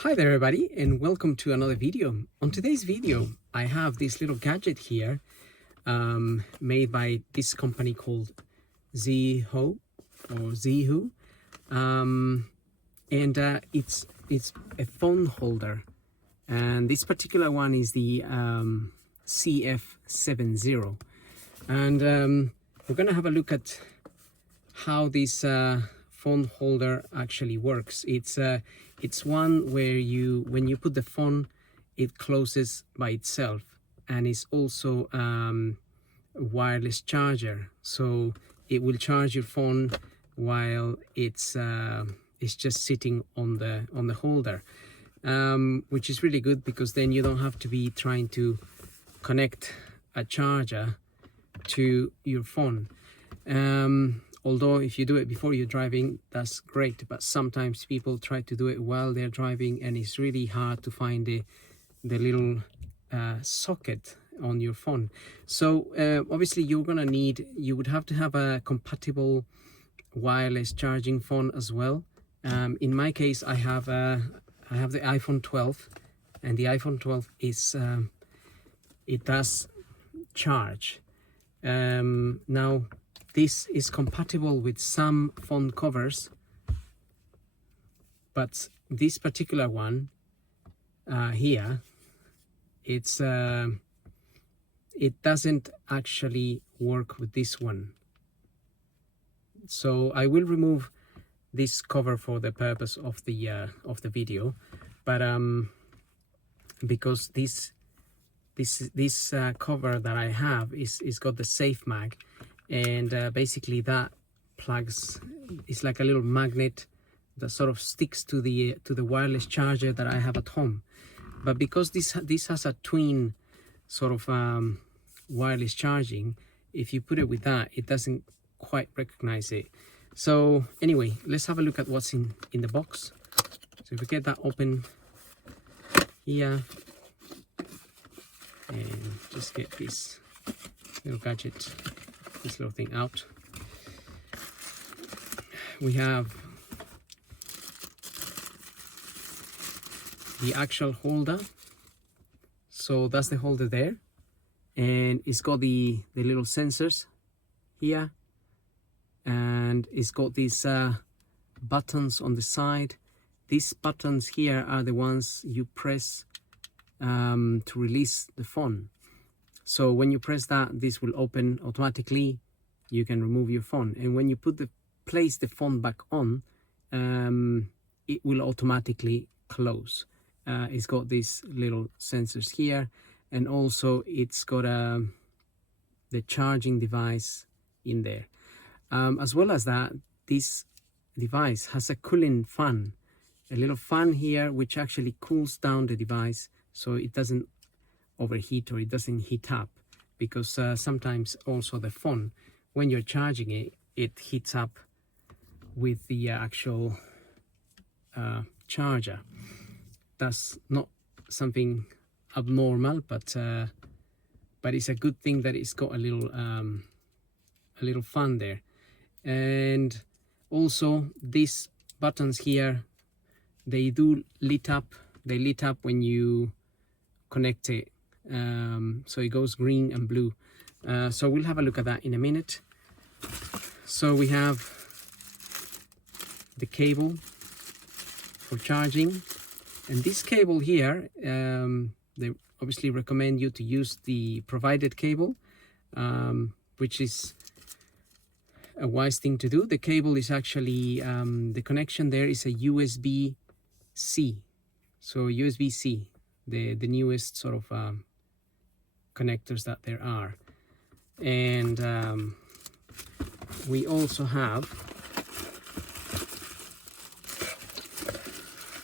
Hi there everybody, and welcome to another video. On today's video I have this little gadget here made by this company called Zeehoo or Zeehoo, and it's a phone holder, and this particular one is the CF70, and we're gonna have a look at how this phone holder actually works. It's one where when you put the phone, it closes by itself, and it's also a wireless charger, so it will charge your phone while it's just sitting on the holder, which is really good because then you don't have to be trying to connect a charger to your phone. Although if you do it before you're driving, that's great, but sometimes people try to do it while they're driving, and it's really hard to find the little socket on your phone. So obviously you would have to have a compatible wireless charging phone as well. In my case, I have the iPhone 12, and the iPhone 12 is it does charge. Now this is compatible with some phone covers, but this particular one here, it doesn't actually work with this one. So I will remove this cover for the purpose of the video, but because this cover that I have is got the safe mag, and basically that plugs, it's like a little magnet that sort of sticks to the wireless charger that I have at home. But because this has a twin sort of wireless charging, if you put it with that, it doesn't quite recognize it. So anyway, let's have a look at what's in the box. So if we get that open here, and just get this little gadget, this little thing out, we have the actual holder. So that's the holder there, and it's got the little sensors here, and it's got these buttons on the side. These buttons here are the ones you press to release the phone. So when you press that, this will open automatically. You can remove your phone, and when you place the phone back on, it will automatically close. It's got these little sensors here, and also it's got the charging device in there. As well as that, this device has a cooling fan, a little fan here which actually cools down the device so it doesn't overheat or it doesn't heat up, because sometimes also the phone, when you're charging it, it heats up with the actual charger. That's not something abnormal, but it's a good thing that it's got a little fan there. And also these buttons here, they do lit up. They lit up when you connect it, so it goes green and blue. So we'll have a look at that in a minute. So we have the cable for charging, and this cable here, they obviously recommend you to use the provided cable, which is a wise thing to do. The cable is actually, the connection there is a USB-C. So USB-C, the newest sort of connectors that there are. And we also have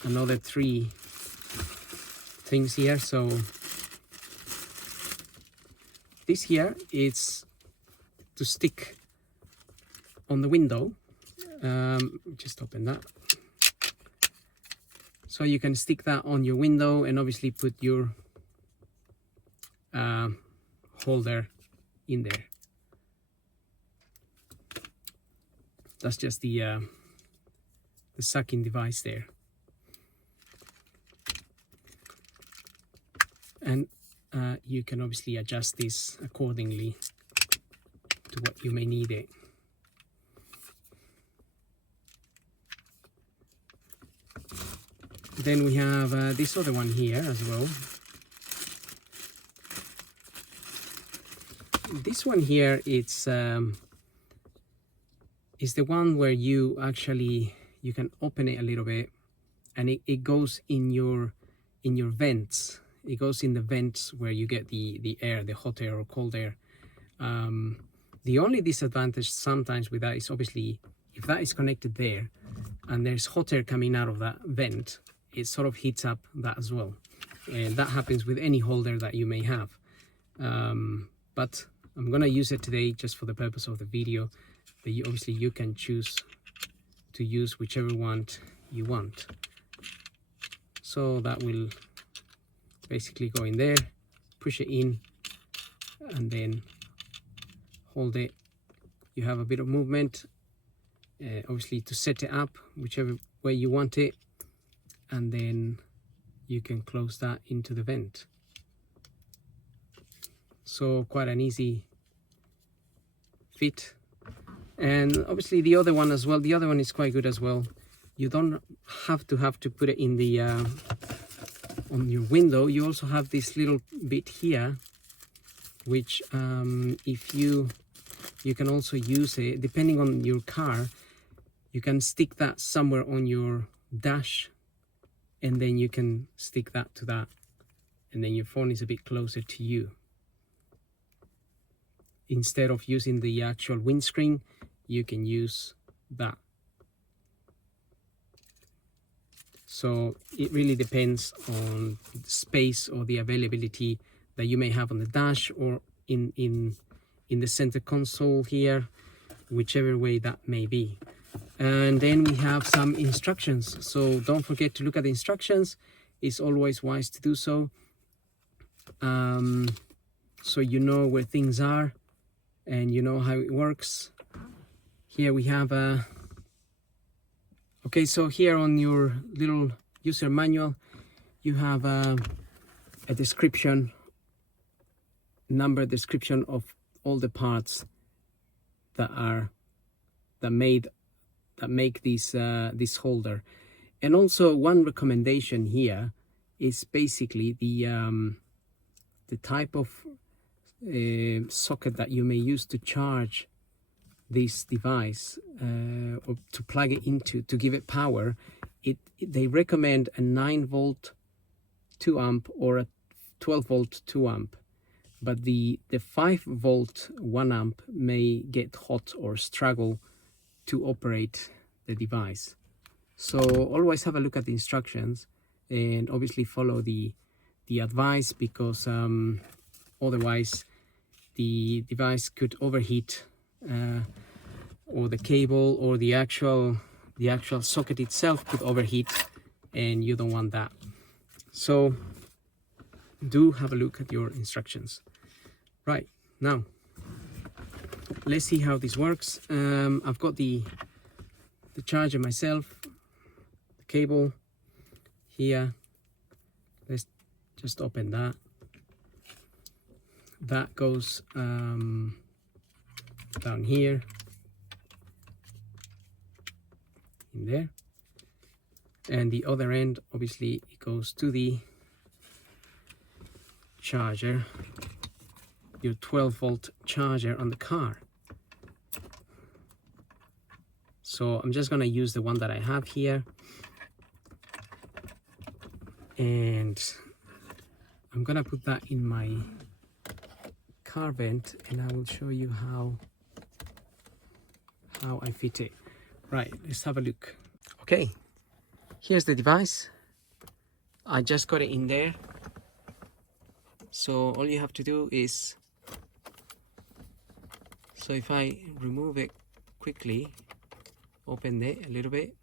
another 3 things here. So this here is to stick on the window. Just open that. So you can stick that on your window and obviously put your holder in there. That's just the sucking device there. and you can obviously adjust this accordingly to what you may need it. Then we have this other one here as well. This one here, it's is the one where you can open it a little bit, and it goes in your vents. It goes in the vents where you get the air, the hot air or cold air. The only disadvantage sometimes with that is obviously if that is connected there and there's hot air coming out of that vent, it sort of heats up that as well. And that happens with any holder that you may have. But I'm gonna use it today just for the purpose of the video. But obviously you can choose to use whichever one you want. So that will basically go in there, push it in, and then hold it. You have a bit of movement, obviously to set it up whichever way you want it, and then you can close that into the vent. So quite an easy fit. And obviously the other one as well, the other one is quite good as well. You don't have to put it in the on your window. You also have this little bit here, which if you can also use it depending on your car. You can stick that somewhere on your dash, and then you can stick that to that, and then your phone is a bit closer to you. Instead of using the actual windscreen, you can use that. So it really depends on the space or the availability that you may have on the dash or in the center console here, whichever way that may be. And then we have some instructions. So don't forget to look at the instructions. It's always wise to do so. So you know where things are and you know how it works. Here we have okay, so here on your little user manual, you have a description, number description of all the parts that make this holder. And also one recommendation here is basically the type of socket that you may use to charge this device or to plug it into to give it power. They recommend a 9-volt 2 amp or a 12-volt 2 amp, but the 5-volt 1 amp may get hot or struggle to operate the device. So always have a look at the instructions and obviously follow the advice, because otherwise the device could overheat, or the cable or the actual socket itself could overheat, and you don't want that. So do have a look at your instructions. Right, now let's see how this works. I've got the charger myself, the cable here. Let's just open that. That goes down here, in there, and the other end obviously it goes to the charger, your 12-volt charger on the car. So I'm just gonna use the one that I have here, and I'm gonna put that in my car vent, and I will show you how I fit it. Right, let's have a look. Okay, here's the device. I just got it in there. So all you have to do is, so if I remove it quickly, open it a little bit,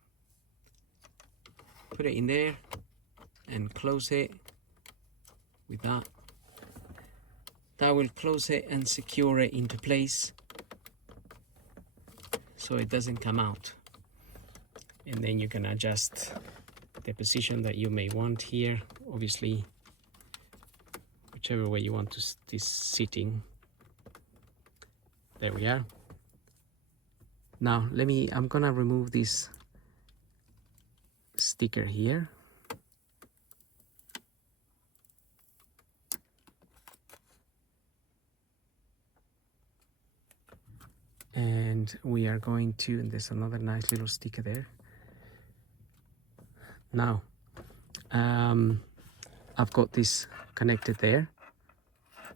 put it in there and close it with that. That will close it and secure it into place so it doesn't come out. And then you can adjust the position that you may want here. Obviously whichever way you want this sitting. There we are. Now I'm gonna remove this sticker here. And we are going to, and there's another nice little sticker there. Now, I've got this connected there.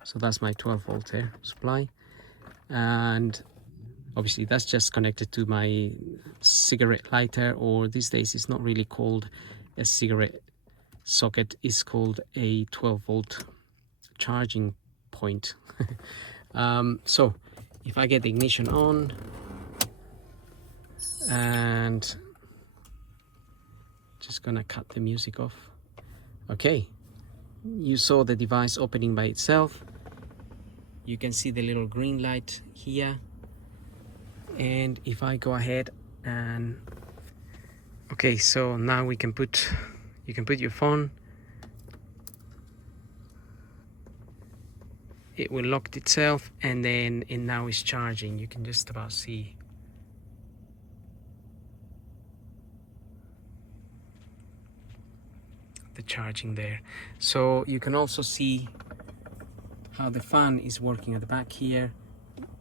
So that's my 12 volt there supply. And obviously that's just connected to my cigarette lighter, or these days it's not really called a cigarette socket, it's called a 12 volt charging point. So if I get the ignition on and just gonna cut the music off. Okay, you saw the device opening by itself. You can see the little green light here. And if I go ahead and okay, so now you can put your phone. It will lock itself, and then it now is charging. You can just about see the charging there. So you can also see how the fan is working at the back here.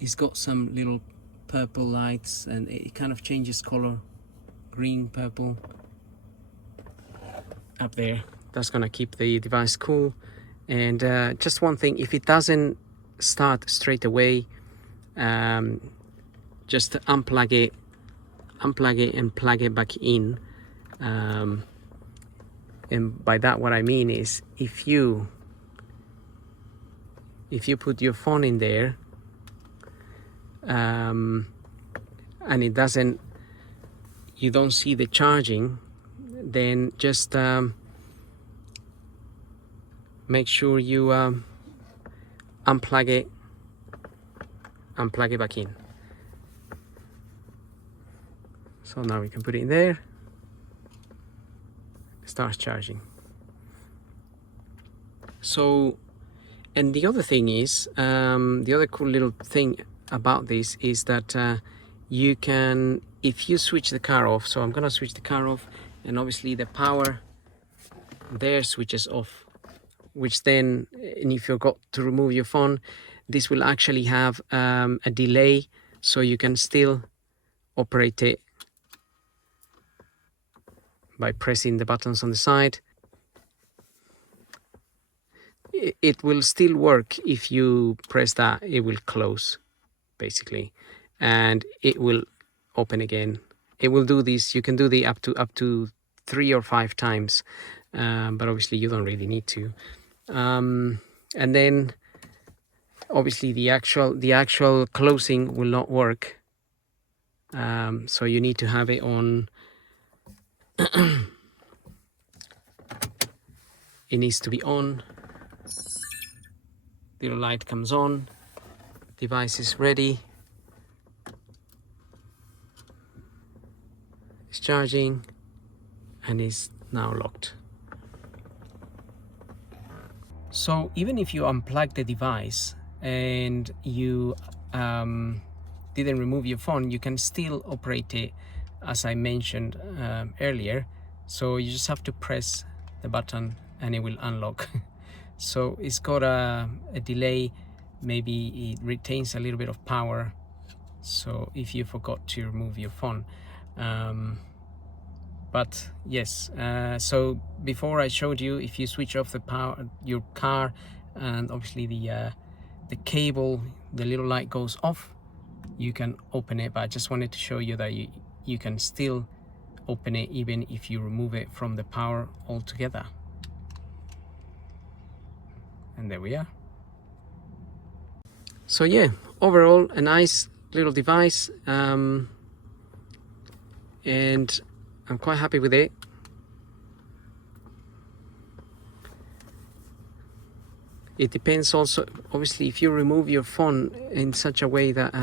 It's got some little purple lights, and it kind of changes color, green, purple up there. That's gonna keep the device cool. And just one thing, if it doesn't start straight away, just unplug it and plug it back in. And by that what I mean is, if you put your phone in there and it doesn't, you don't see the charging, then just make sure you unplug it back in. So now we can put it in there. It starts charging. So, and the other thing is, the other cool little thing about this is that you can, if you switch the car off, so I'm gonna switch the car off, and obviously the power there switches off, which then, and if you forgot to remove your phone, this will actually have a delay, so you can still operate it by pressing the buttons on the side. It will still work. If you press that, it will close basically, and it will open again. It will do this. You can do the up to 3 or 5 times, but obviously you don't really need to. And then obviously the actual closing will not work, so you need to have it on. It needs to be on. The light comes on, device is ready, it's charging, and is now locked. So even if you unplug the device and you didn't remove your phone, you can still operate it as I mentioned earlier. So you just have to press the button and it will unlock. So it's got a delay, maybe it retains a little bit of power, so if you forgot to remove your phone. But yes, so before I showed you, if you switch off the power, your car, and obviously the cable, the little light goes off, you can open it. But I just wanted to show you that you can still open it even if you remove it from the power altogether. And there we are. So yeah, overall a nice little device, and I'm quite happy with it. It depends also, obviously, if you remove your phone in such a way that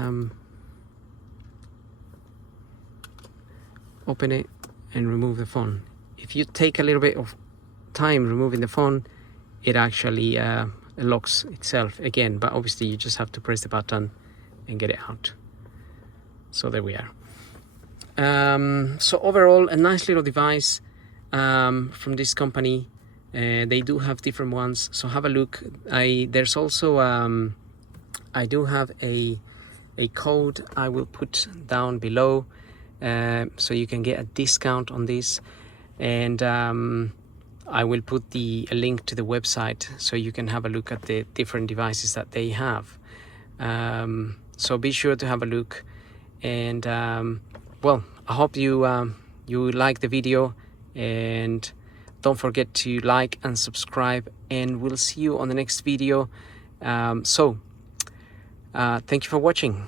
open it and remove the phone. If you take a little bit of time removing the phone, it actually locks itself again, but obviously you just have to press the button and get it out. So there we are. So overall, a nice little device from this company. They do have different ones, so have a look. There's also I do have a code I will put down below, so you can get a discount on this, and I will put a link to the website so you can have a look at the different devices that they have. So be sure to have a look, and well, I hope you like the video, and don't forget to like and subscribe, and we'll see you on the next video. Thank you for watching.